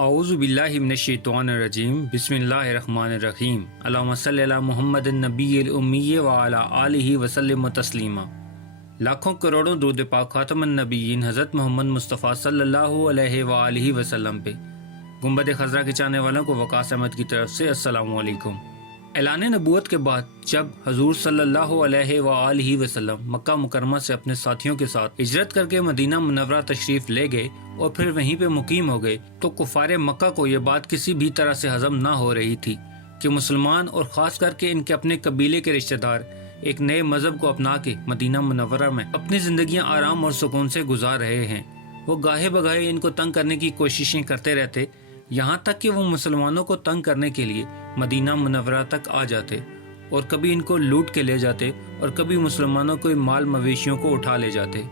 अऊज़ु बिल्लाहि मिनश्शैतानिर्रजीम बिस्मिल्लाहिर्रहमानिर्रहीम अल्लाहुम्मा सल्लि अला मुहम्मदिन नबिय्यिल उम्मी व अला आलिहि व सल्लिम तस्लीमा। लाखों करोड़ों दुरूद पाक खातमुन नबिय्यीन हज़रत मोहम्मद मुस्तफ़ा सल्लल्लाहु अलैहि व आलिहि वसल्लम पे। गुंबद खज़रा के चाहने वालों को वकास अहमद की तरफ से अस्सलामु अलैकुम। ऐलान नबूवत के बाद जब हजूर सल्लल्लाहु अलैहि व आलिहि वसल्लम मक्का मुकरमा से अपने साथियों के साथ हिजरत करके मदीना मुनव्वरा तशरीफ ले गए और फिर वहीं पे मुकीम हो गए, तो कुफारे मक्का को ये बात किसी भी तरह से हजम ना हो रही थी कि मुसलमान और ख़ास करके इनके अपने कबीले के रिश्तेदार एक नए मज़हब को अपना के मदीना मुनव्वरा में अपनी ज़िंदगियाँ आराम और सुकून से गुजार रहे हैं। वो गाहे बगाहे इनको तंग करने की कोशिशें करते रहते, यहाँ तक कि वो मुसलमानों को तंग करने के लिए मदीना मुनव्वरा तक आ जाते और कभी इनको लूट के ले जाते और कभी मुसलमानों के माल मवेशियों को उठा ले जाते।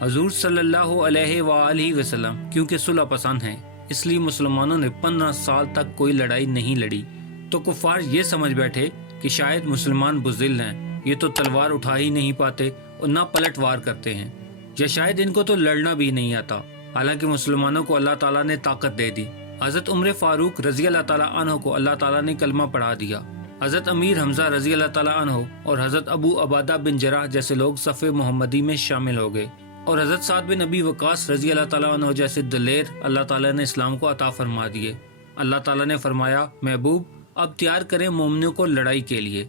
हजूर सल्लल्लाहु अलैहि वालैहि वसल्लम क्योंकि सुलह पसंद हैं, इसलिए मुसलमानों ने 15 साल तक कोई लड़ाई नहीं लड़ी। तो कुफार ये समझ बैठे कि शायद मुसलमान बुज़दिल हैं, ये तो तलवार उठा ही नहीं पाते और ना पलटवार करते हैं, या शायद इनको तो लड़ना भी नहीं आता। हालांकि मुसलमानों को अल्लाह ताला ने ताकत दे दी। हज़रत उमर फारूक रज़ी अल्लाह ताला अन्हो को अल्लाह ताला ने कलमा पढ़ा दिया। हज़रत अमीर हमज़ा रज़ी अल्लाह ताला अन्हो और हज़रत अबू अबादा बिन जराह जैसे लोग सफ़े मोहम्मदी में शामिल हो गए, और हज़रत साद बिन अबी वक़ास रज़ी अल्लाह ताला अन्हो जैसे दलेर अल्लाह ताला ने इस्लाम को अता फरमा दिए। अल्लाह ताला ने फरमाया, महबूब अब तैयार करें मोमिनों को लड़ाई के लिए।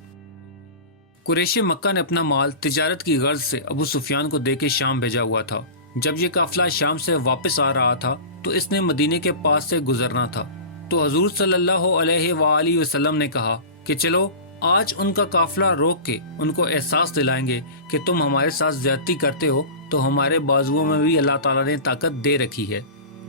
कुरैश मक्का ने अपना माल तिजारत की गर्ज से अबू सुफियान को दे के शाम भेजा हुआ था। जब ये काफिला शाम से वापस आ रहा था तो इसने मदीने के पास से गुजरना था। तो हजूर सल्लल्लाहु अलैहि वालैहि वसल्लम ने कहा कि चलो आज उनका काफिला रोक के उनको एहसास दिलाएंगे कि तुम हमारे साथ ज्यादती करते हो तो हमारे बाजुओं में भी अल्लाह ताला ने ताकत दे रखी है।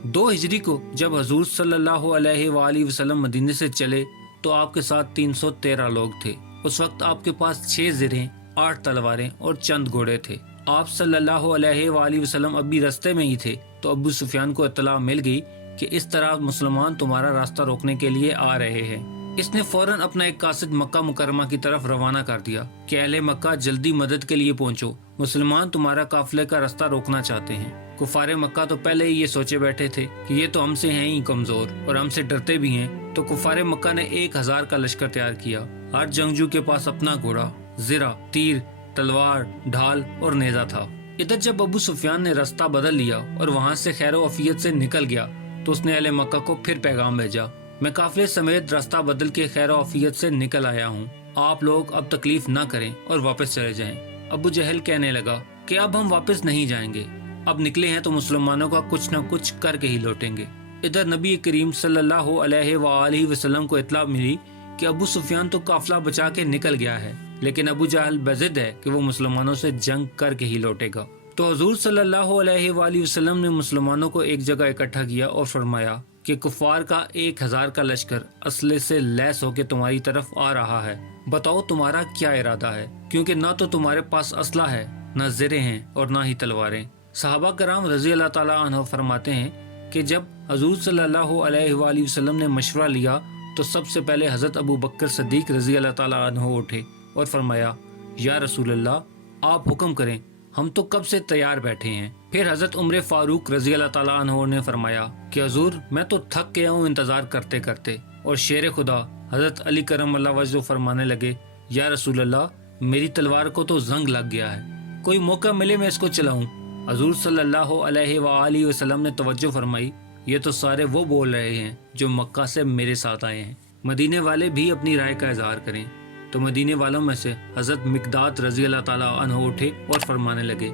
2 हिजरी को जब हजूर सल्लल्लाहु अलैहि वालैहि वसल्लम मदीने से चले तो आपके साथ 313 लोग थे। उस वक्त आपके पास 6 ज़िरें, 8 तलवारें और चंद घोड़े थे। आप सल्लल्लाहु अलैहि वालैहि वसल्लम अभी रास्ते में ही थे तो अबू सुफियान को इत्तला मिल गई कि इस तरह मुसलमान तुम्हारा रास्ता रोकने के लिए आ रहे हैं। इसने फौरन अपना एक कासिद मक्का मुकरमा की तरफ रवाना कर दिया कि अहले मक्का जल्दी मदद के लिए पहुंचो, मुसलमान तुम्हारा काफिले का रास्ता रोकना चाहते हैं। कुफारे मक्का तो पहले ही ये सोचे बैठे थे कि ये तो हमसे हैं ही कमजोर और हमसे डरते भी हैं। तो कुफारे मक्का ने 1000 का लश्कर तैयार किया। हर जंगजू के पास अपना घोड़ा, ज़िरा, तीर, तलवार, ढाल और नेजा था। इधर जब अबू सुफियान ने रास्ता बदल लिया और वहाँ से खैरो अफियत से निकल गया तो उसने अहले मक्का को फिर पैगाम भेजा, मैं काफिले समेत रास्ता बदल के खैरो अफियत से निकल आया हूँ, आप लोग अब तकलीफ ना करें और वापस चले जाएं। अबू जहल कहने लगा कि अब हम वापस नहीं जाएंगे, अब निकले हैं तो मुसलमानों का कुछ न कुछ करके ही लौटेंगे। इधर नबी करीम सल्लल्लाहु अलैहि वालैहि वसल्लम को इत्तला मिली कि अबू सुफियान तो काफिला बचा के निकल गया है, लेकिन अबू जहल बेजिद है कि वो मुसलमानों से जंग करके ही लौटेगा। तो हजूर सल्लल्लाहु अलैहि वालैहि वसल्लम ने मुसलमानों को एक जगह इकट्ठा किया और फरमाया कि कुफार का 1000 का लश्कर असले से लैस होकर तुम्हारी तरफ आ रहा है, बताओ तुम्हारा क्या इरादा है, क्योंकि ना तो तुम्हारे पास असला है, ना ज़िरे हैं और ना ही तलवारें। सहाबा कराम रज़ी अल्लाह ताला अन्हु फरमाते हैं कि जब हजूर सल्लल्लाहु अलैहि वालैहि वसल्लम ने मशवरा लिया तो सबसे पहले हज़रत अबू बकर सद्दीक रज़ी अल्लाह ताला अन्हु उठे और फरमाया, या रसूल अल्लाह आप हुक्म करें, हम तो कब से तैयार बैठे हैं। फिर हज़रत उमर फारूक रज़ी अल्लाह ताला अन्हु ने फरमाया कि हुजूर मैं तो थक गया हूँ इंतज़ार करते करते। और शेर खुदा हज़रत अली करम अल्लाह वजह फरमाने लगे, या रसूल अल्लाह मेरी तलवार को तो जंग लग गया है, कोई मौका मिले मैं इसको चलाऊं। हजूर सल्लल्लाहु अलैहि वालैहि वसल्लम ने तवज्जो फरमाई, ये तो सारे वो बोल रहे हैं जो मक्का से मेरे साथ आए हैं, मदीने वाले भी अपनी राय का इजहार करें। तो मदीने वालों में से हज़रत मिकदाद रज़ी अल्लाह ताला अन्हु उठे और फरमाने लगे,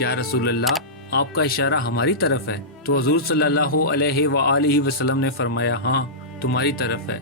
या रसूल अल्लाह आपका इशारा हमारी तरफ है। तो हजूर सल्लल्लाहु अलैहि वालैहि वसल्लम ने फरमाया, हाँ तुम्हारी तरफ है।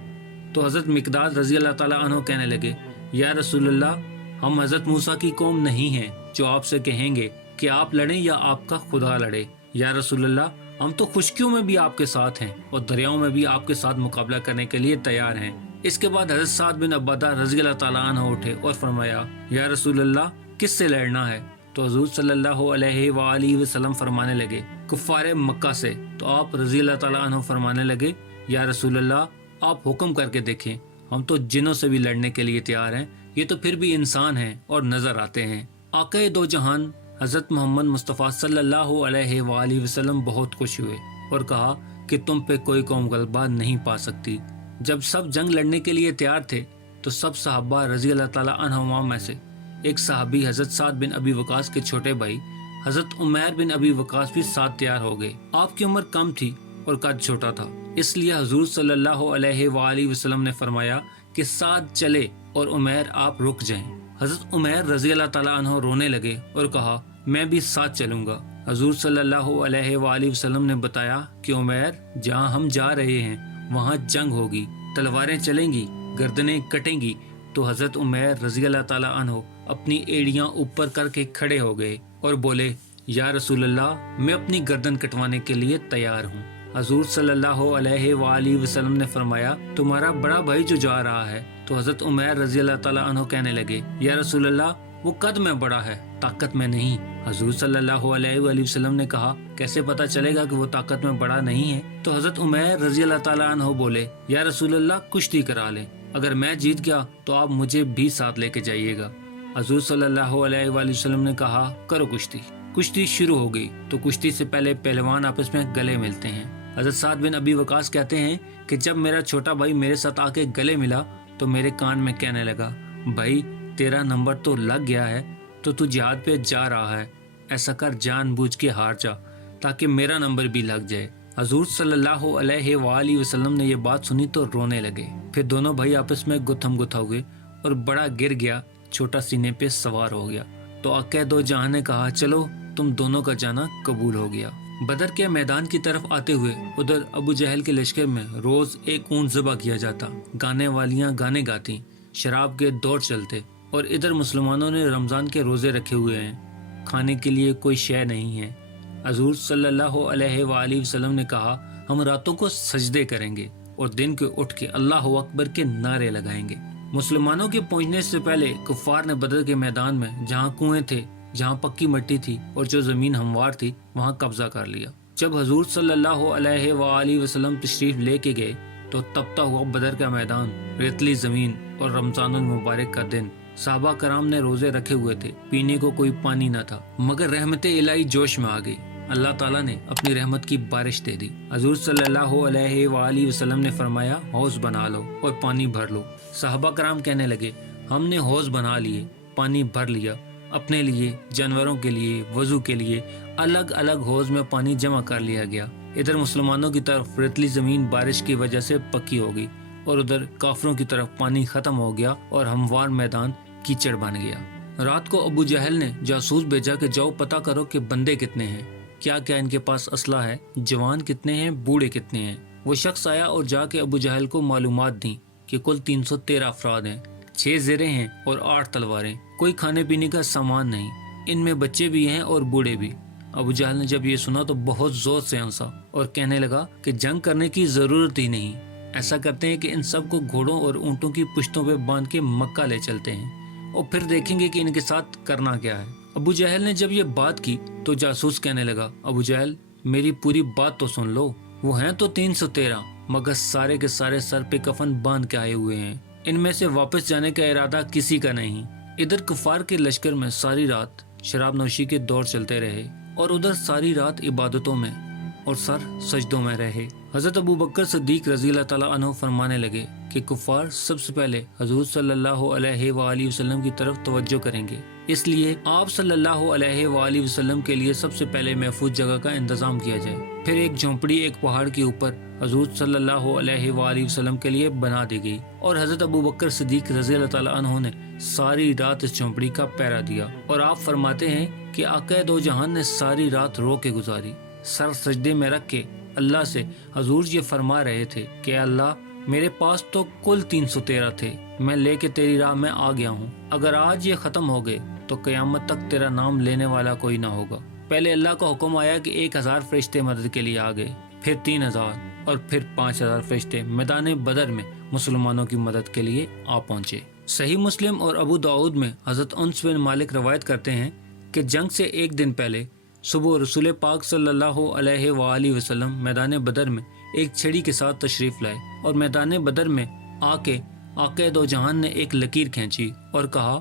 तो हज़रत मिकदाद रज़ी अल्लाह ताला अन्हु कहने लगे, या रसूल अल्लाह हम हज़रत मूसा की कौम नहीं हैं जो आपसे कहेंगे कि आप लड़ें या आपका खुदा लड़े। या रसूल अल्लाह हम तो खुशकियों में भी आपके साथ हैं और दरियाओं में भी आपके साथ मुकाबला करने के लिए तैयार हैं। इसके बाद हज़रत साद बिन अबादा रज़ी अल्लाह ताला अन्हु उठे और फरमाया, या रसूल अल्लाह किससे लड़ना है। तो हुजूर सल्लल्लाहु अलैहि वालैहि वसल्लम फरमाने लगे, कुफ़ारे मक्का से। तो आप रज़ी अल्लाह ताला अन्हु फरमाने लगे, या रसूल अल्लाह आप हुक्म करके देखें, हम तो जिन्नों से भी लड़ने के लिए तैयार हैं, ये तो फिर भी इंसान हैं और नजर आते हैं। आक़ाए दो जहान हज़रत मोहम्मद मुस्तफ़ा सल्लल्लाहु अलैहि वालैहि वसल्लम बहुत खुश हुए और कहा کہ तुम पे कोई कौम गलबा नहीं पा सकती। जब सब जंग लड़ने के लिए तैयार थे तो सब सहाबा रजी अल्लाह ताला अन्हुमा में से एक सहाबी हजरत साद बिन अबी वकास के छोटे भाई हजरत उमैर बिन अबी वकास भी साथ तैयार हो गए। आपकी उम्र कम थी और कद छोटा था, इसलिए हुजूर सल्लल्लाहु अलैहि वसल्लम ने फरमाया कि साद चले और उमैर आप रुक जाएं। हजरत उमैर रजी अल्लाह ताला अन्हु रोने लगे और कहा मैं भी साथ चलूंगा। हुजूर सल्लल्लाहु अलैहि वसल्लम ने बताया कि उमैर जहाँ हम जा रहे हैं वहाँ जंग होगी, तलवारें चलेंगी, गर्दनें कटेंगी। तो हजरत उमैर रजी अल्लाह ताला अन्हु अपनी एड़ियां ऊपर करके खड़े हो गए और बोले या रसूल अल्लाह मैं अपनी गर्दन कटवाने के लिए तैयार हूँ। हुजूर सल्लल्लाहु अलैहि वसल्लम ने फरमाया तुम्हारा बड़ा भाई जो जा रहा है। तो हजरत उमैर रजी अल्लाह ताला अन्हु कहने लगे या रसूल अल्लाह वो कद में बड़ा है, ताकत में नहीं। हुजूर सल्लल्लाहु अलैहि वसल्लम ने कहा कैसे पता चलेगा कि वो ताकत में बड़ा नहीं है। तो हजरत उमैर रजी अल्लाह ताला अन्हु बोले या रसूल अल्लाह कुश्ती करा लें, अगर मैं जीत गया तो आप मुझे भी साथ लेके जाइएगा। हुजूर सल्लल्लाहु अलैहि वसल्लम ने कहा करो कुश्ती। कुश्ती शुरू हो गई तो कुश्ती से पहले पहलवान आपस में गले मिलते हैं। हजरत साद बिन अबी वकास कहते हैं कि जब मेरा छोटा भाई मेरे साथ आके गले मिला तो मेरे कान में कहने लगा भाई तेरा नंबर तो लग गया है तो तू जिहाद पे जा रहा है, ऐसा कर जानबूझ के हार जा ताकि मेरा नंबर भी लग जाए। हुजूर सल्लल्लाहु अलैहि वसल्लम ने ये बात सुनी तो रोने लगे। फिर दोनों भाई आपस में गुत्थम गुत्था हुए और बड़ा गिर गया, छोटा सीने पे सवार हो गया। तो आका दो जहां ने कहा चलो तुम दोनों का जाना कबूल हो गया। बदर के मैदान की तरफ आते हुए उधर अबू जहल के लश्कर में रोज एक ऊंट ज़बह किया जाता, गाने वालियां गाने गाती, शराब के दौर चलते और इधर मुसलमानों ने रमजान के रोजे रखे हुए हैं, खाने के लिए कोई शय नहीं है। हुजूर सल्लल्लाहु अलैहि वसल्लम ने कहा हम रातों को सजदे करेंगे और दिन के उठ के अल्लाहु अकबर के नारे लगाएंगे। मुसलमानों के पहुंचने से पहले कुफ्फार ने बदर के मैदान में जहां कुएं थे, जहां पक्की मिट्टी थी और जो जमीन हमवार थी वहां कब्जा कर लिया। जब हुजूर सल्लल्लाहु अलैहि वसल्लम तशरीफ लेके गए तो तपता हुआ बदर का मैदान, रेतली जमीन और रमजानुल मुबारक का दिन। साहबा कराम ने रोजे रखे हुए थे, पीने को कोई पानी न था, मगर रहमते इलाही जोश में आ गई। अल्लाह ताला ने अपनी रहमत की बारिश दे दी। हुजूर सल्लल्लाहु अलैहि वसल्लम ने फरमाया हौज बना लो और पानी भर लो। साहबा कराम कहने लगे हमने हौज बना लिए, पानी भर लिया, अपने लिए, जानवरों के लिए, वजू के लिए अलग अलग हौज में पानी जमा कर लिया गया। इधर मुसलमानों की तरफ रेतली जमीन बारिश की वजह से पक्की हो गई और उधर काफिरों की तरफ पानी खत्म हो गया और हमवार मैदान कीचड़ बन गया। रात को अबू जहल ने जासूस भेजा कि जाओ पता करो कि बंदे कितने हैं, क्या क्या इनके पास असला है, जवान कितने हैं, बूढ़े कितने हैं। वो शख्स आया और जाके अबू जहल को मालूमात दी कि कुल 313 अफराद हैं, 6 ज़ेरे हैं और 8 तलवारें, कोई खाने पीने का सामान नहीं, इनमें बच्चे भी हैं और बूढ़े भी। अबू जहल ने जब ये सुना तो बहुत जोर से हंसा और कहने लगा कि जंग करने की जरूरत ही नहीं, ऐसा करते हैं कि इन सब को घोड़ों और ऊंटों की पुश्तों पे बांध के मक्का ले चलते हैं और फिर देखेंगे कि इनके साथ करना क्या है। अबू जहल ने जब ये बात की तो जासूस कहने लगा अबू जहल मेरी पूरी बात तो सुन लो, वो हैं तो 313 मगर सारे के सारे सर पे कफन बांध के आए हुए हैं, इनमें से वापस जाने का इरादा किसी का नहीं। इधर कुफार के लश्कर में सारी रात शराब नोशी के दौर चलते रहे और उधर सारी रात इबादतों में और सर सजदों में रहे। हजरत अबू बकर सिद्दीक रज़ी अल्लाह ताला अन्हु फरमाने लगे कि कुफार सबसे पहले हुजूर सल्लल्लाहु अलैहि वसल्लम की तरफ तवज्जो करेंगे, इसलिए आप सल्लल्लाहु अलैहि वसल्लम के लिए सबसे पहले महफूज जगह का इंतजाम किया जाए। फिर एक झोंपड़ी एक पहाड़ के ऊपर हुजूर सल्लल्लाहु अलैहि वसल्लम के लिए बना दी गई और हजरत अबू बकर सिद्दीक रज़ी अल्लाह ताला अन्हु ने सारी रात इस झोंपड़ी का पहरा दिया। और आप फरमाते हैं कि आका दो जहान ने सारी रात रो के गुजारी, सर सजदे में रख के अल्लाह से हुजूर ये फरमा रहे थे कि अल्लाह मेरे पास तो कुल 313 थे, मैं लेके तेरी राह में आ गया हूँ, अगर आज ये खत्म हो गए तो क़यामत तक तेरा नाम लेने वाला कोई ना होगा। पहले अल्लाह का हुक्म आया कि 1000 फरिश्ते मदद के लिए आ गए, फिर 3000 और फिर 5000 फरिश्ते मैदान बदर में मुसलमानों की मदद के लिए आ पहुँचे। सही मुस्लिम और अबू दाऊद में हजरत उन्स बिन मालिक रवायत करते हैं कि जंग से एक दिन पहले सुबह रसूल पाक सल्लल्लाहु अलैहि वसल्लम मैदान बदर में एक छड़ी के साथ तशरीफ लाए और मैदान बदर में आके आका दो जहान ने एक लकीर खींची और कहा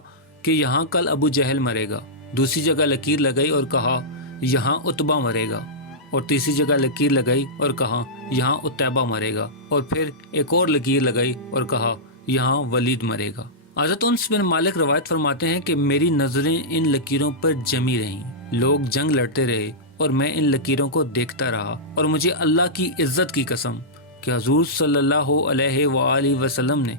कि यहाँ कल अबू जहल मरेगा। दूसरी जगह लकीर लगाई और कहा यहाँ उतबा मरेगा اور तीसरी जगह लकीर लगाई और कहा यहाँ उत्तैबा मरेगा, और फिर एक और लकीर लगाई और कहा यहाँ वलीद मरेगा। हज़रत उनस बिन मालिक रवायत फरमाते हैं कि मेरी नजरें इन लकीरों पर जमी रहीं। लोग जंग लड़ते रहे और मैं इन लकीरों को देखता रहा, और मुझे अल्लाह की इज्जत की कसम कि हुजूर सल्लल्लाहु अलैहि वसल्लम ने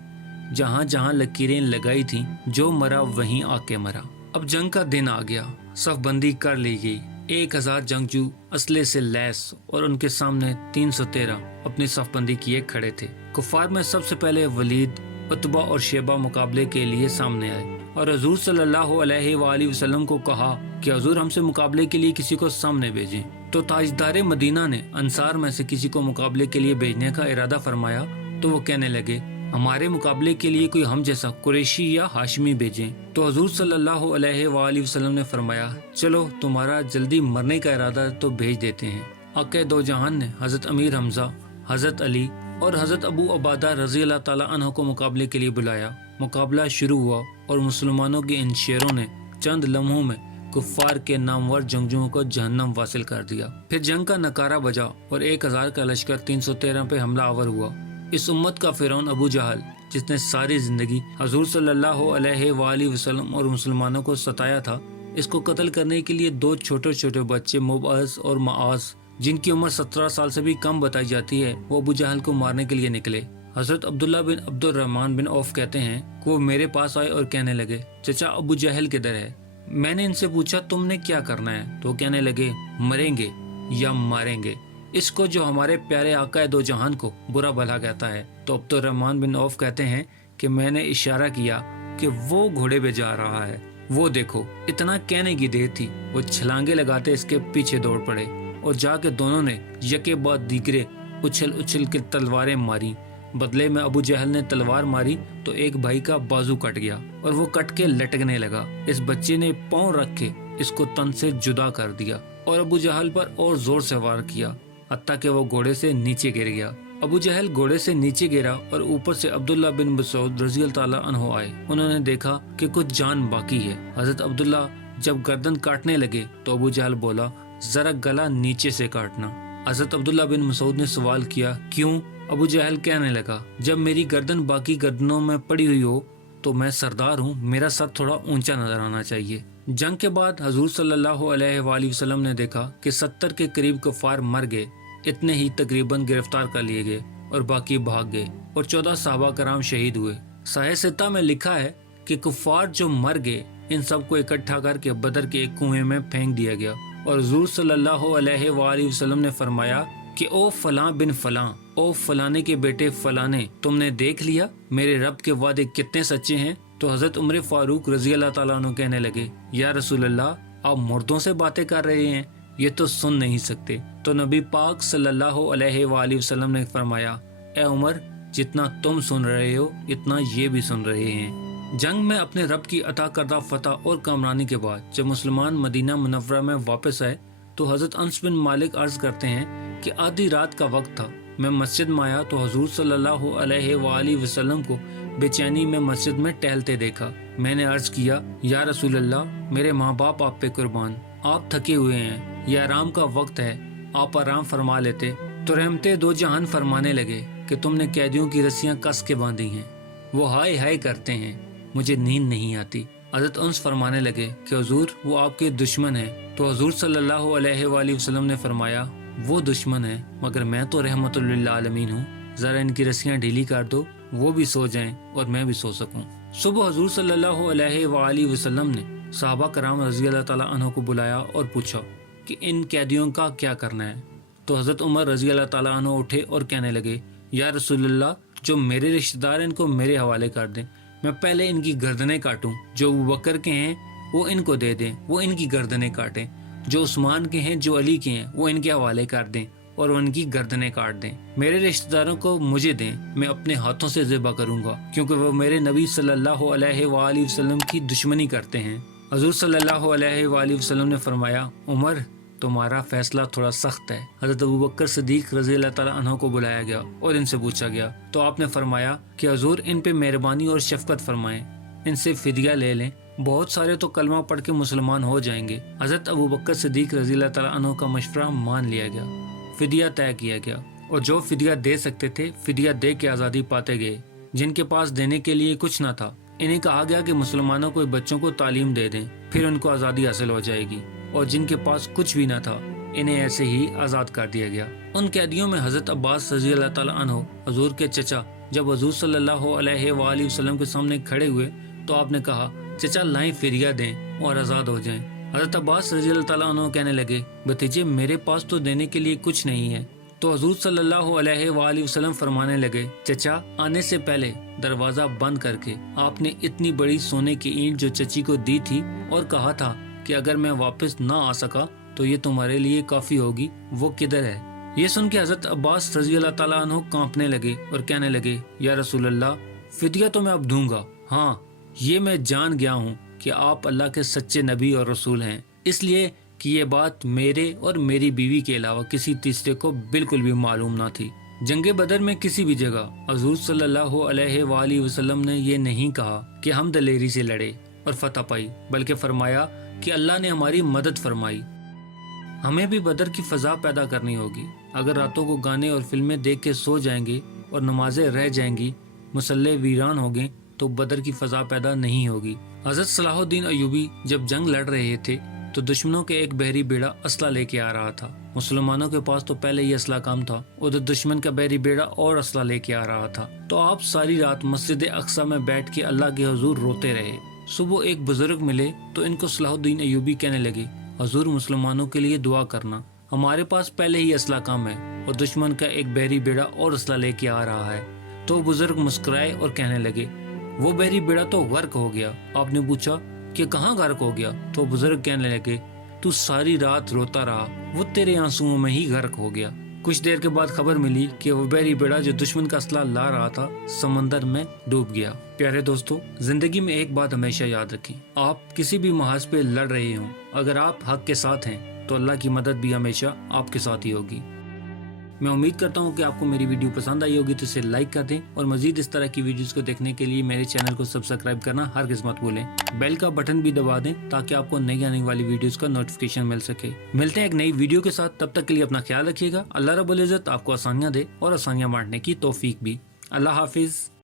जहाँ जहाँ लकीरें लगाई थीं, जो मरा वहीं आके मरा। अब जंग का दिन आ गया, सफ बंदी कर ली गई। 1000 जंगजू असले से लैस और उनके सामने 313 अपनी सफ बंदी किए खड़े थे। कुफार में सबसे पहले वलीद, उत्बा और शेबा मुकाबले के लिए सामने आए और हुजूर सल्लल्लाहु अलैहि वसल्लम को कहा कि हुजूर हमसे मुकाबले के लिए किसी को सामने भेजें। तो ताजदार मदीना ने अंसार में से किसी को मुकाबले के लिए भेजने का इरादा फरमाया, तो वो कहने लगे हमारे मुकाबले के लिए कोई हम जैसा कुरैशी या हाशमी भेजें। तो हुजूर सल्लल्लाहु अलैहि वसल्लम ने फरमाया चलो तुम्हारा जल्दी मरने का इरादा तो भेज देते हैं। आक़ा दो जहान ने हजरत अमीर हमजा, हजरत अली और हजरत अबू उबादा रजी अल्लाह ताला अन्हु को मुकाबले के लिए बुलाया। मुकाबला शुरू हुआ और मुसलमानों के इन शेरों ने चंद लम्हों में कुफ्फार के नामवर जंगजुओं को जहन्नम वासिल कर दिया। फिर जंग का नकारा बजा और 1000 का लश्कर 313 पे हमला आवर हुआ। इस उम्मत का फिरौन अबू जहल, जिसने सारी जिंदगी हुजूर सल्लल्लाहु अलैहि वसल्लम और मुसलमानों को सताया था, इसको कत्ल करने के लिए 2 छोटे छोटे बच्चे मुबअज़ और मआज़, जिनकी उम्र 17 साल से भी कम बताई जाती है, वो अबू जहल को मारने के लिए निकले। हजरत अब्दुल्ला बिन अब्दुर्रहमान बिन औफ कहते हैं कि वो मेरे पास आए और कहने लगे चचा अबू जहल किधर है। मैंने इनसे पूछा तुमने क्या करना है, तो कहने लगे मरेंगे या मारेंगे इसको जो हमारे प्यारे आका दो जहान को बुरा भला कहता है। तो अब्दुर्रहमान बिन औफ कहते हैं कि मैंने इशारा किया कि वो घोड़े पे जा रहा है, वो देखो। इतना कहने की देर थी, वो छलांगे लगाते इसके पीछे दौड़ पड़े और जाके दोनों ने यके बाद दीगरे उछल उछल के तलवारें मारी। बदले में अबू जहल ने तलवार मारी तो एक भाई का बाजू कट गया और वो कट के लटकने लगा। इस बच्चे ने पांव रख के इसको तन से जुदा कर दिया और अबू जहल पर और जोर से वार किया, हत्ता कि वो घोड़े से नीचे गिर गया। अबू जहल घोड़े से नीचे गिरा और ऊपर से अब्दुल्ला बिन मसूद रज़ी अल्लाह ताला अन्हु आए। उन्होंने देखा कि कुछ जान बाकी है। हजरत अब्दुल्ला जब गर्दन काटने लगे तो अबू जहल बोला जरा गला नीचे से काटना। हजरत अब्दुल्ला बिन मसूद ने सवाल किया क्यों? अबू जहल कहने लगा जब मेरी गर्दन बाकी गर्दनों में पड़ी हुई हो तो मैं सरदार हूँ, मेरा सर थोड़ा ऊंचा नजर आना चाहिए। जंग के बाद हजूर सल्लल्लाहु अलैहि वसल्लम ने देखा कि 70 के करीब कुफार मर गए। इतने ही तकरीबन गिरफ्तार कर लिए गए और बाकी भाग गए और 14 सहाबा कराम शहीद हुए। साहिह सित्ता में लिखा है कि कुफार जो मर गए इन सबको इकट्ठा करके बदर के एक कुएं में फेंक दिया गया और हुजूर सल्लल्लाहु अलैहि वसल्लम ने फरमाया कि ओ फलां बिन फलां, ओ फलाने के बेटे फलाने, तुमने देख लिया मेरे रब के वादे कितने सच्चे हैं। तो हजरत उमर फारूक रजी अल्लाह ताला अन्हु कहने लगे या रसूल अल्लाह आप मुर्दों से बातें कर रहे हैं, ये तो सुन नहीं सकते। तो नबी पाक सल्लल्लाहु अलैहि वसल्लम ने फरमाया ए उमर जितना तुम सुन रहे हो इतना ये भी सुन रहे हैं। जंग में अपने रब की अता करदा फतह और कामरानी के बाद जब मुसलमान मदीना मुनव्वरा में वापस आए तो हजरत अनस बिन मालिक अर्ज करते हैं कि आधी रात का वक्त था, मैं मस्जिद में आया तो हुजूर सल्लल्लाहु अलैहि वसल्लम को बेचैनी में मस्जिद में टहलते देखा। मैंने अर्ज किया या रसूल अल्लाह मेरे माँ बाप आप पे कुर्बान, आप थके हुए हैं, यह आराम का वक्त है, आप आराम फरमा लेते। तो रहमते दो जहान फरमाने लगे कि तुमने कैदियों की रस्सियां कस के बांधी हैं, वो हाय हाय करते हैं, मुझे नींद नहीं आती। हजरत उनस फरमाने लगे कि हुजूर वो आपके दुश्मन हैं। तो हुजूर सल्लल्लाहु अलैहि वसल्लम ने फरमाया वो दुश्मन है मगर मैं तो रहमतुल लिल आलमीन हूँ, जरा इनकी रस्सियां ढीली कर दो, वो भी सो जाएं और मैं भी सो सकूं। सुबह हुजूर सल्लल्लाहु अलैहि वसल्लम ने सहाबा कराम रज़ी अल्लाह ताला अन्हु को बुलाया और पूछा कि इन कैदियों का क्या करना है। तो हजरत उमर रज़ी अल्लाह ताला अन्हु उठे और कहने लगे या रसूलल्लाह जो मेरे रिश्तेदार इनको मेरे हवाले कर दें, मैं पहले इनकी गर्दनें काटूं, जो अबू बकर के हैं वो इनको दे दें, वो इनकी गर्दनें काटें, जो उस्मान के हैं जो अली के हैं वो इनके हवाले कर दें और उनकी गर्दनें काट दें। मेरे रिश्तेदारों को मुझे दें, मैं अपने हाथों से ज़िबा करूंगा क्योंकि वो मेरे नबी सल्लल्लाहु अलैहि वसल्लम की दुश्मनी करते हैं। हुजूर सल्लल्लाहु अलैहि वसल्लम ने फरमाया उमर तुम्हारा फैसला थोड़ा सख्त है। हजरत अबू बकर सिद्दीक रज़ी अल्लाह ताला अन्हु को बुलाया गया और इनसे पूछा गया तो आपने फरमाया कि हुजूर इन पे मेहरबानी और शफकत फरमाएं, इनसे फिदिया ले लें بہت سارے تو کلمہ پڑھ کے مسلمان ہو جائیں گے۔ حضرت ابوبکر صدیق رضی اللہ تعالیٰ عنہ کا مشورہ مان لیا گیا، فدیہ طے کیا گیا، اور جو فدیہ دے سکتے تھے فدیہ دے کے آزادی پاتے گئے۔ جن کے پاس دینے کے لیے کچھ نہ تھا انہیں کہا گیا کہ مسلمانوں کو بچوں کو تعلیم دے دیں، پھر ان کو آزادی حاصل ہو جائے گی، اور جن کے پاس کچھ بھی نہ تھا انہیں ایسے ہی آزاد کر دیا گیا۔ ان قیدیوں میں حضرت عباس رضی اللہ تعالیٰ عنہ حضور کے چچا جب حضور صلی اللہ علیہ وآلہ وسلم کے سامنے کھڑے ہوئے تو آپ نے کہا چچا لائیں فدیہ دیں اور آزاد ہو جائیں۔ حضرت عباس رضی اللہ تعالیٰ عنہ کہنے لگے بھتیجے میرے پاس تو دینے کے لیے کچھ نہیں ہے۔ تو حضور صلی اللہ علیہ وآلہ وسلم فرمانے لگے چچا آنے سے پہلے دروازہ بند کر کے آپ نے اتنی بڑی سونے کی اینٹ جو چچی کو دی تھی اور کہا تھا کہ اگر میں واپس نہ آ سکا تو یہ تمہارے لیے کافی ہوگی، وہ کدھر ہے؟ یہ سن کے حضرت عباس رضی اللہ تعالیٰ عنہ کانپنے لگے اور کہنے لگے یا رسول اللہ فدیہ تو میں اب دوں گا، ہاں یہ میں جان گیا ہوں کہ آپ اللہ کے سچے نبی اور رسول ہیں، اس لیے کہ یہ بات میرے اور میری بیوی کے علاوہ کسی تیسرے کو بالکل بھی معلوم نہ تھی۔ جنگ بدر میں کسی بھی جگہ حضور صلی اللہ علیہ وآلہ وسلم نے یہ نہیں کہا کہ ہم دلیری سے لڑے اور فتح پائی، بلکہ فرمایا کہ اللہ نے ہماری مدد فرمائی۔ ہمیں بھی بدر کی فضا پیدا کرنی ہوگی۔ اگر راتوں کو گانے اور فلمیں دیکھ کے سو جائیں گے اور نمازیں رہ جائیں گی، مسلح ویران ہو گئے تو بدر کی فضا پیدا نہیں ہوگی۔ حضرت صلاح الدین ایوبی جب جنگ لڑ رہے تھے تو دشمنوں کے ایک بحری بیڑا اسلحہ لے کے آ رہا تھا۔ مسلمانوں کے پاس تو پہلے ہی اسلحہ کم تھا، ادھر دشمن کا بحری بیڑا اور اسلحہ لے کے آ رہا تھا۔ تو آپ ساری رات مسجد اقصی میں بیٹھ کے اللہ کے حضور روتے رہے۔ صبح ایک بزرگ ملے تو ان کو صلاح الدین ایوبی کہنے لگے حضور مسلمانوں کے لیے دعا کرنا، ہمارے پاس پہلے ہی اسلحہ کم ہے اور دشمن کا ایک بحری بیڑا اور اسلحہ لے کے آ رہا ہے۔ تو بزرگ مسکرائے اور کہنے لگے وہ بحری بیڑا تو غرق ہو گیا۔ آپ نے پوچھا کہ کہاں غرق ہو گیا؟ تو بزرگ کہنے لگے تو ساری رات روتا رہا، وہ تیرے آنسوؤں میں ہی غرق ہو گیا۔ کچھ دیر کے بعد خبر ملی کہ وہ بحری بیڑا جو دشمن کا اسلحہ لا رہا تھا سمندر میں ڈوب گیا۔ پیارے دوستو، زندگی میں ایک بات ہمیشہ یاد رکھیں، آپ کسی بھی محاذ پہ لڑ رہے ہوں، اگر آپ حق کے ساتھ ہیں تو اللہ کی مدد بھی ہمیشہ آپ کے ساتھ ہی ہوگی۔ میں امید کرتا ہوں کہ آپ کو میری ویڈیو پسند آئی ہوگی تو اسے لائک کر دیں، اور مزید اس طرح کی ویڈیوز کو دیکھنے کے لیے میرے چینل کو سبسکرائب کرنا ہرگز مت بھولیں۔ بیل کا بٹن بھی دبا دیں تاکہ آپ کو نئی آنے والی ویڈیوز کا نوٹیفیکیشن مل سکے۔ ملتے ہیں ایک نئی ویڈیو کے ساتھ، تب تک کے لیے اپنا خیال رکھیے گا۔ اللہ رب العزت آپ کو آسانیاں دے اور آسانیاں بانٹنے کی توفیق بھی۔ اللہ حافظ۔